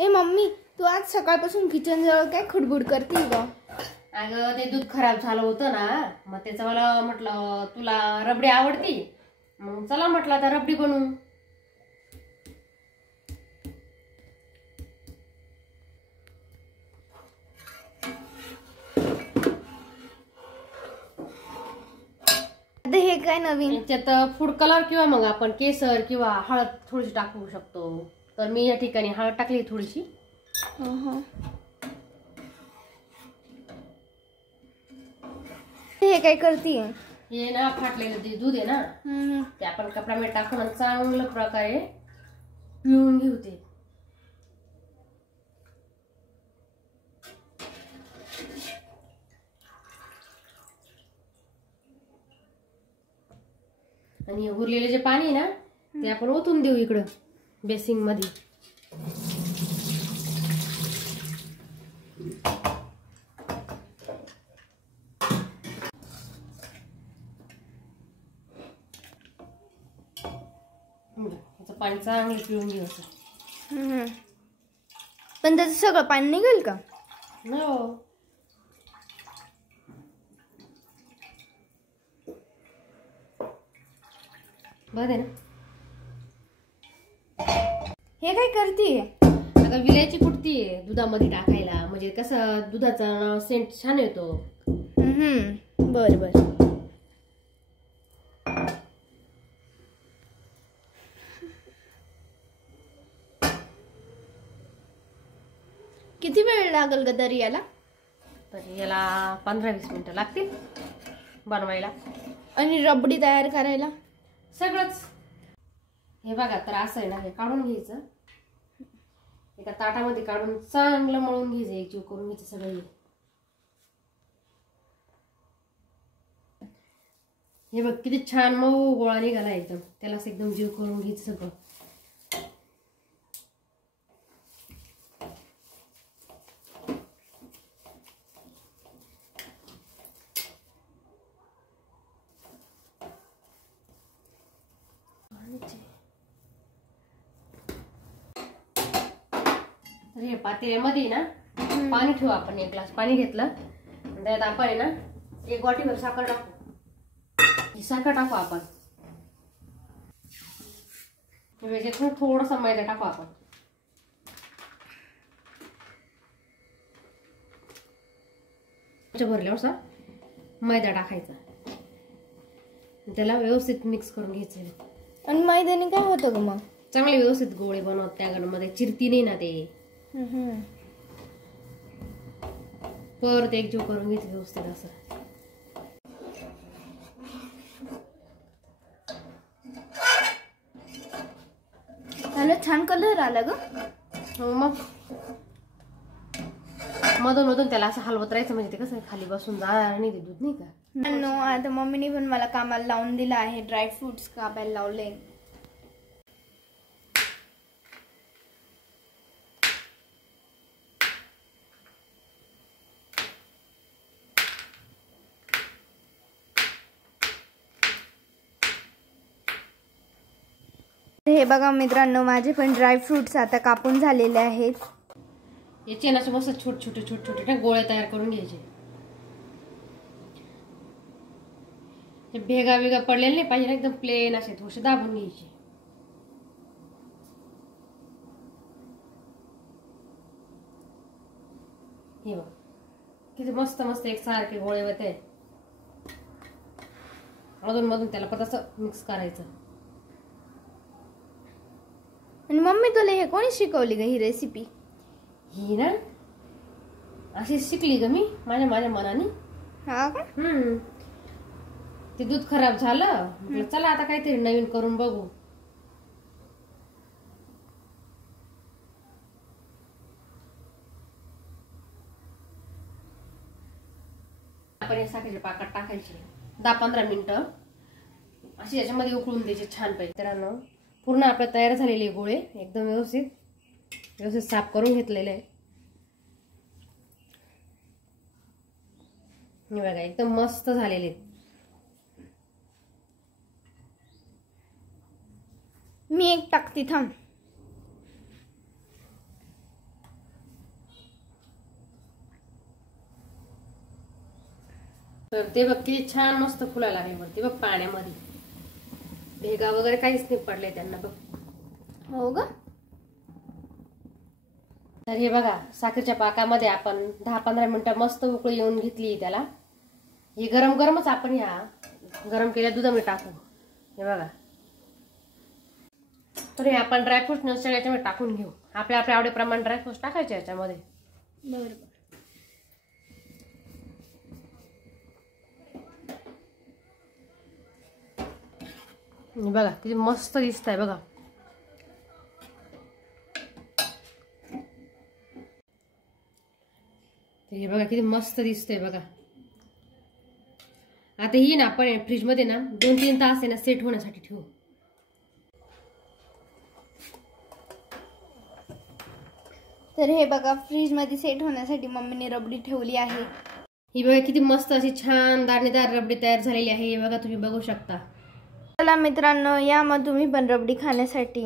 ए mummy, तू आज सकाळपासून kitchen जवळ काय खुडबुड करते ग? अगं ते दूध खराब झालं होतं ना, मग त्याचं मला म्हटलं तुला रबडी आवडती, मग चला म्हटलं आता रबडी बनवू. आता हे काय नवीन? याच्यात फूड कलर किंवा मग आपण केसर किंवा हळद थोडीशी टाकू शकतो. तर मी या ठिकाणी हळद टाकली थोडीशी. हे काय करतीये? हे ना फाटलेलं जे दूध आहे ना, ते आपण कपड्यामध्ये टाकून चांगल्या प्रकारे पिळून घेऊ. ते आणि उरलेले जे पाणी आहे ना, ते आपण ओतून देऊ इकडं बेसिंग मध्ये. याचं पाणी चांगलं पिळून घ्यायचं. पण त्याचं सगळं पाणी निघेल का? हो. बरं ना. हे काय करतीये? आता विलायची कुठती आहे दुधामध्ये टाकायला, म्हणजे कसं दुधाचा सेंट छान येतो. बर बर. किती वेळ लागेल ग तरी याला? तर याला 15-20 मिनिटं लागतील बनवायला. आणि रबडी तयार करायला? सगळंच. हे बघा, तर असं आहे ना, हे काढून घ्यायचं, एका ताटामध्ये काढून चांगलं मळून घ्यायचं, एकजीव करून घ्यायचं सगळं. हे बघ किती छान मऊ गोळा निघाला एकदम. त्याला असं एकदम जीव करून घ्यायचं सगळं. तर हे पातेल्यामध्ये ना पाणी ठेवू आपण. 1 ग्लास पाणी घेतलं, त्यात आपण आहे ना 1 वाटीभर साखर टाकू. ही साखर टाकू आपण. याच्यातून थोडासा मैदा टाकू आपण. भरल्यावर असा मैदा टाकायचा, त्याला व्यवस्थित मिक्स करून घ्यायचं. आणि मैद्याने काय होतं ग मग? चांगले व्यवस्थित गोळे बनवत, त्यामध्ये चिरती नाही ना ते. परत एकजीव करून घ्यायचं व्यवस्थित असं. त्याला छान कलर आला ग. हो, मग मधून मधून त्याला असं हलवत राहायचं, म्हणजे ते कसं खाली बसून जाणार नाही ते दूध, नाही का. आता मम्मीने पण मला कामाला लावून दिलं आहे. ड्रायफ्रुट्स कापायला लावले. हे बघा मित्रांनो, माझे पण ड्रायफ्रुट्स आता कापून झालेले आहेत. याचे ना मस्त छोटे छोटे गोळे तयार करून घ्यायचे. ते भेगा वेगा पडलेले नाही पाहिजे, एकदम प्लेन असे थोडेसे दाबून घ्यायचे. हे बघ किती मस्त मस्त एकसारखे गोळे होते. अधून मधून त्याला परत असं मिक्स करायचं. आणि मम्मी तुला हे कोणी शिकवली ग ही रेसिपी? ही ना अशी शिकली ग मी माझ्या मनाने. हा का? ते दूध खराब झालं, चला आता काहीतरी नवीन करून बघू. आपण साखरेचे पाकात टाकायचे 10-15 मिनिटं अशी याच्यामध्ये उकळून द्यायचे छान पैकी. मित्रांनो, पूर्ण आपल्या तयार झालेले गोळे एकदम व्यवस्थित साफ करून घेतलेले आहे. हे बघा एकदम मस्त झालेले. मी एक टाकते थांब. तर ते बघ किती छान मस्त फुलायला लागले वरती बघ पाण्यामध्ये. भेगा वगैरे काहीच नाही पडले त्यांना बघ. हो ग. तर हे बघा साखरेच्या पाकामध्ये आपण 10-15 मिनिटं मस्त उकळी येऊन घेतली त्याला. हे गरम गरमच आपण ह्या गरम केल्या दुधामध्ये टाकू. हे बघा. तर हे आपण ड्रायफ्रुट्स नसतं याच्यामध्ये टाकून घेऊ. आपल्या आवडीप्रमाणे ड्रायफ्रुट्स टाकायचे याच्यामध्ये. बरोबर. बघा किती मस्त दिसत आहे बघा. हे बघा किती मस्त दिसतंय बघा. आता ही ना आपण फ्रीज मध्ये ना 2-3 तास आहे ना सेट होण्यासाठी ठेवू. तर हे बघा फ्रीज मध्ये सेट होण्यासाठी मम्मीने रबडी ठेवली आहे. ही बघा किती मस्त अशी छान दाणेदार रबडी तयार झालेली आहे. हे बघा तुम्ही बघू शकता. चला मित्रांनो, या मग तुम्ही पण रबडी खाण्यासाठी.